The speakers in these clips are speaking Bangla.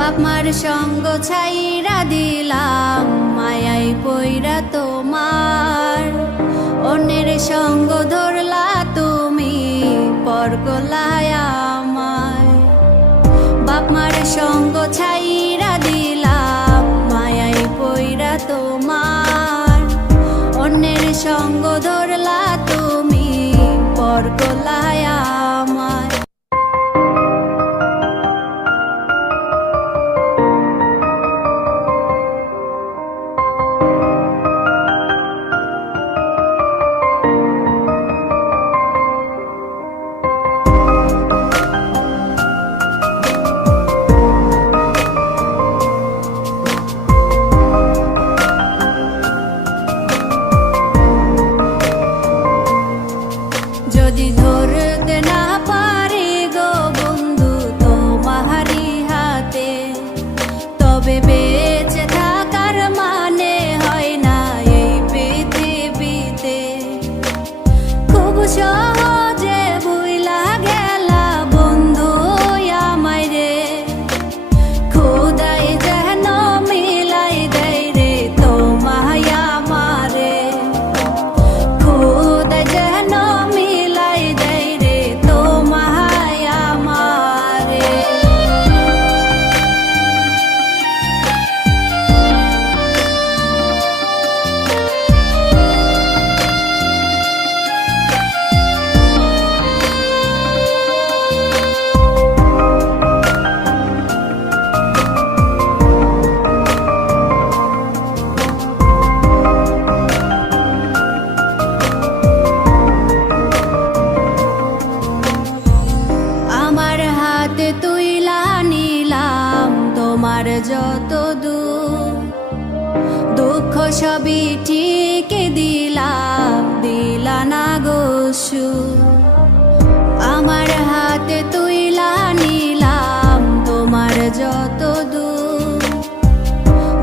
বাপ মার সঙ্গ ছাইরা দিলাম মায়াই পইরা তোমার, অন্যের সঙ্গ ধরলা তুমি পর করলায় আমায়। বাপ মার সঙ্গ ছাইরা দিলাম মায়াই পইরা তোমার, অন্যের সঙ্গ ধরলা তুমি পর করলায় আমায়। যদি ধরতে না পারি গো বন্ধু তোমারি হাতে, তবে বেঁচে থাকার মানে হয় না এই পৃথিবীতে। খুব সহজে ভুইলা গেলা বন্ধু আমায় রে, খোদাই যেন মিলাই দেয় রে তোমায় আমারে, খোদাই যেন মিলাই দেয় রে তোমায় আমারে। আমার হাতে তুইলা নিলাম তোমার যত দুঃখ সবই ঠিক দিলাম, দিলা না গো সুখ। আমার হাতে তুইলা নিলাম তোমার যত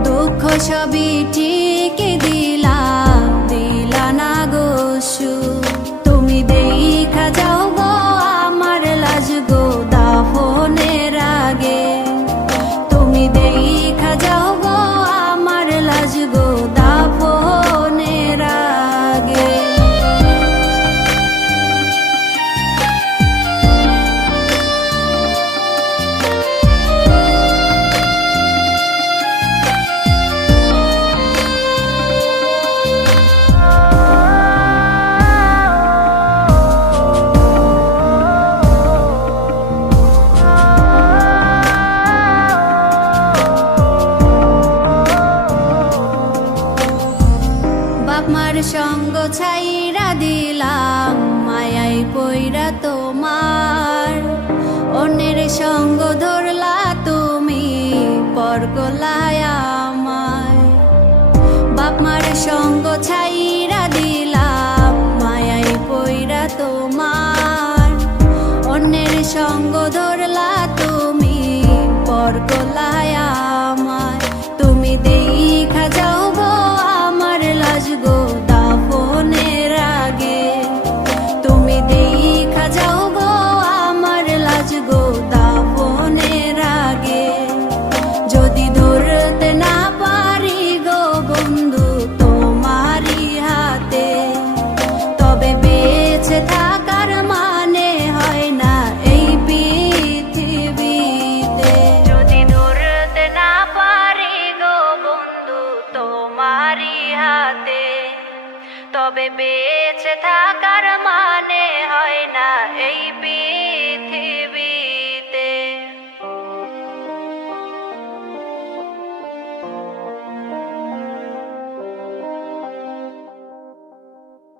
দুঃখ সবই ঠিক দিলাম, দিলা না গো সুখ। তুমি দেখা যাও গো আমার লাজ গো দাফনের আগে, তুমি দেখা যাও গো আমার লাজ গো দাফনের আগে। বাপ মার সঙ্গ ছাইরা দিলাম মায়াই পইরা তোমার, অন্যের সঙ্গ ধরলা তুমি পর করলায় আমায়। বাপ মার সঙ্গ ছাইরা দিলাম মায়াই পইরা তোমার, অন্যের সঙ্গ ধরলা তুমি পর করলায় আমায়। তুমি দেখা যাও গো আমার লাজ গো দাফনের আগে, তুমি দেখা যাও গো আমার লাজ গো দাফনের আগে। যদি ধরতে না পারি গো বন্ধু তোমারি হাতে, তবে বেঁচে থাকার মানে হয় না এই পৃথিবীতে। যদি ধরতে না পারি গো বন্ধু তোমারি হাতে, তবে বেঁচে থাকার মানে হয় না এই পৃথিবীতে।